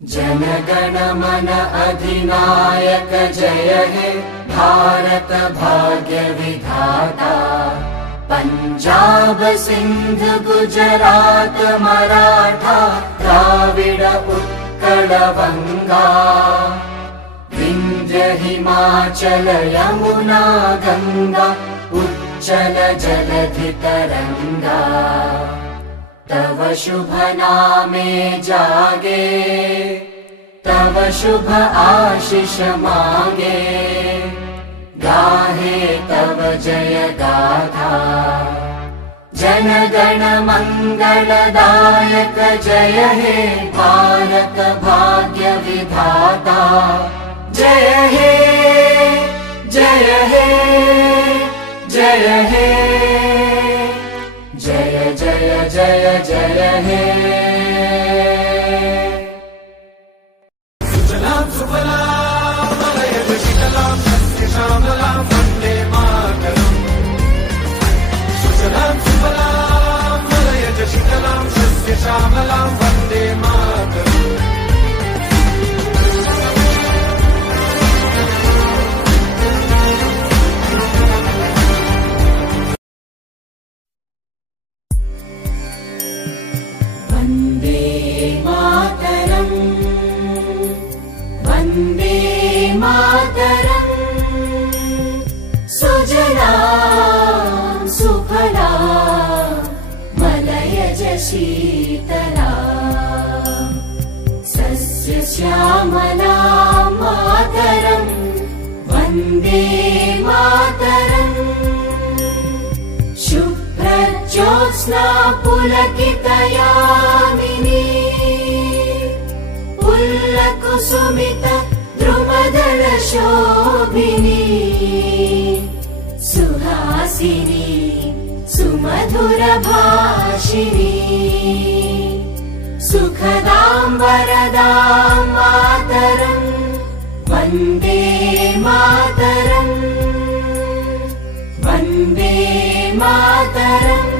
जनगण मन अधिनायक जय हे भारत भाग्य विधाता। पंजाब सिंध गुजरात मराठा द्राविड उत्कल बंगा। विंध्य हिमाचल यमुना गंगा उच्चल जलधि तरंगा। तव शुभ नामे जागे तव शुभ आशीष मांगे। गाहे तव जय गाथा जन गण मंगलदायक जय हे भारत भाग्य विधाता। जय हे जय हे जय हे जय जय जय जय हे। सुजलां सुफलां मलयज शीतलां सस्य श्यामलां वन्दे मातरम्। सुजलां सुफलां मलयज शीतलां सस्य श्यामलां वन्दे मातरम्। वन्दे मातरम् वन्दे मातरम्। सुजलां सुफलां मलयज शीतलां सस्य श्यामलां मातरम्। वन्दे मातरम्। शुभ्रज्योत्स्ना पुलकितयामिनी पुल्लकुसुमित द्रुमदल शोभिनी। सुहासिनी सुमधुर भाषिणी सुखदां वरदां मातरम्। वन्दे मातरम् वन्दे मातरम्।